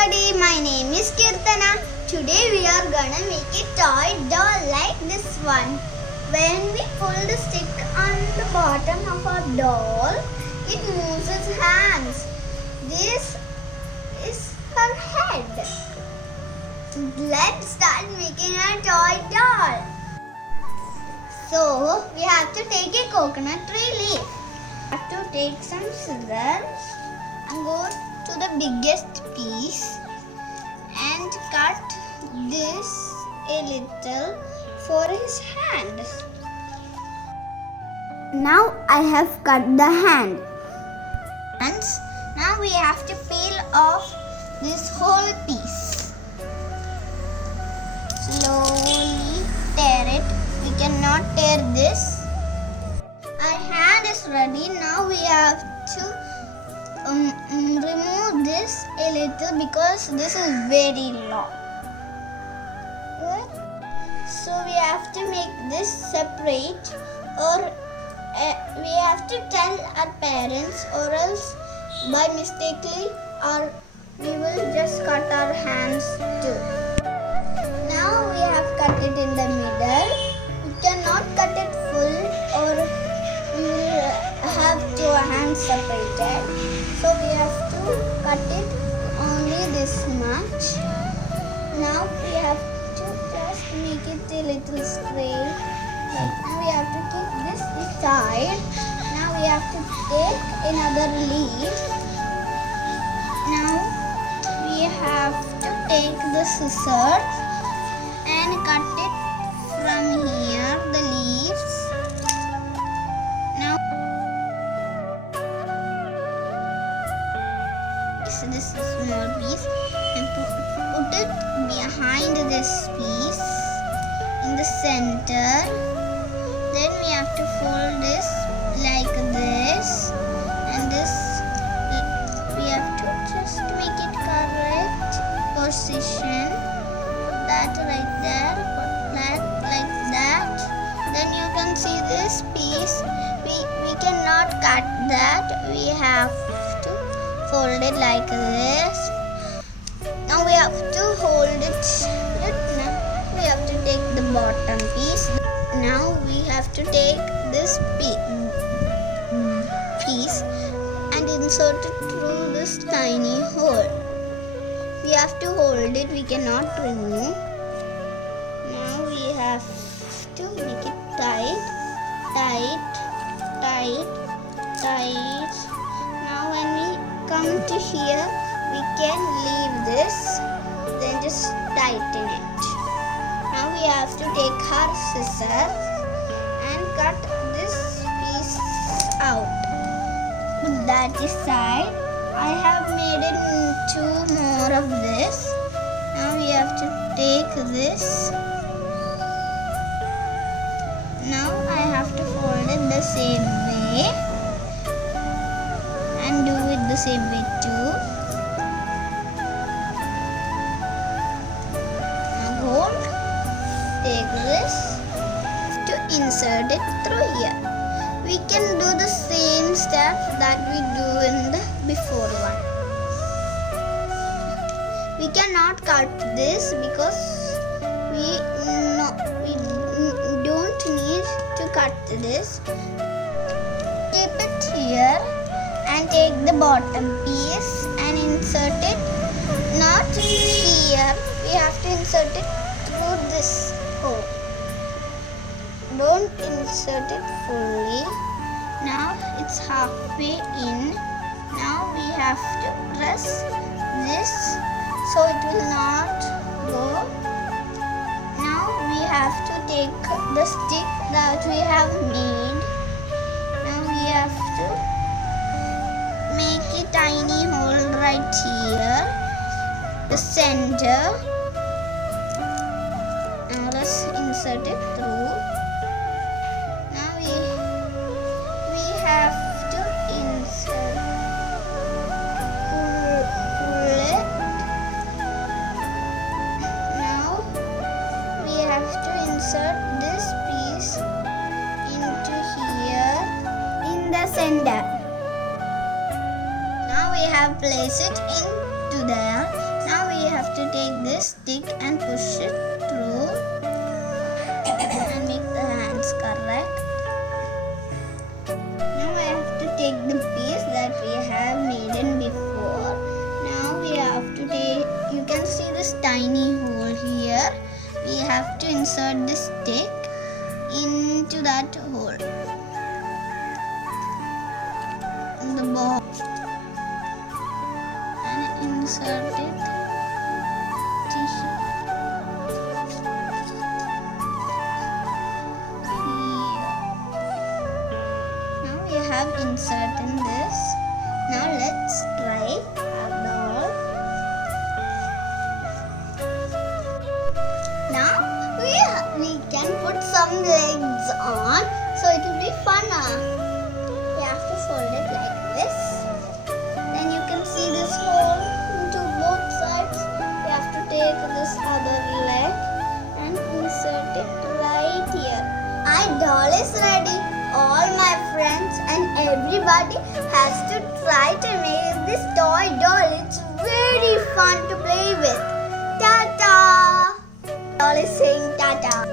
everybody, my name is Kirtana. Today we are gonna make a toy doll like this one. When we pull the stick on the bottom of our doll, it moves its hands. This is her head. Let's start making a toy doll. So we have to take a coconut tree leaf. We have to take some scissors and go to the biggest piece and cut this a little for his hand. Now I have cut the hand. And now we have to peel off this whole piece. Slowly tear it. We cannot tear this. Our hand is ready. Now we have to remove this a little because this is very long. So we have to make this separate, or we have to tell our parents, or else by mistakenly or we will just cut our hands too. Now we have cut it in the middle. We cannot cut it full, or we will have two hands separated. So we have to cut it only this much. Now we have to just make it a little straight. Now we have to keep this aside. Now we have to take another leaf. Now we have to take the scissors and cut it from here, the leaves. Now this small piece and put it behind this piece in the center. Then we have to fold this like this, and this we have to just make it correct position. Put that right there, put that like that. Then you can see this piece. We cannot cut that. We have to fold it like this. Now we have to hold it. Now we have to take the bottom piece. Now we have to take this piece and insert it through this tiny hole. We have to hold it. We cannot remove. Now we have to make it tight, tight, tight, tight. Now when we come to here, we can leave this, then just tighten it. Now we have to take our scissors and cut this piece out. Put that aside. I have made it two more of this. Now we have to take this. Now I have to fold it the same way and do it the same way too. Now hold, take this to insert it through here. We can do the same step that we do in the before one. We cannot cut this because we don't need to cut this. Keep it here and take the bottom piece and insert it not here. We have to insert it through this hole. Don't insert it fully. Now it's halfway in. Now we have to press this so it will not go. Now we have to take the stick that we have made. Now we have to make a tiny hole right here, the center. Now let's insert it through. Now we have to insert, pull it. Now we have to insert this piece into here in the center. Now we have placed it into there. Now have to take this stick and push it through and make the hands correct. Now I have to take the piece that we have made in before. Now we have to take, you can see this tiny hole here. We have to insert the stick into that hole in the ball and insert it here. Now we have inserted this. Now let's try our doll. Now we can put some legs on, so it will be fun. We have to fold it like this. Then you can see this hole into both sides. We have to take this other leg and insert it right here. Our doll is ready. All my friends and everybody has to try to make this toy doll. It's very fun to play with. Ta-ta! Doll is saying ta-ta.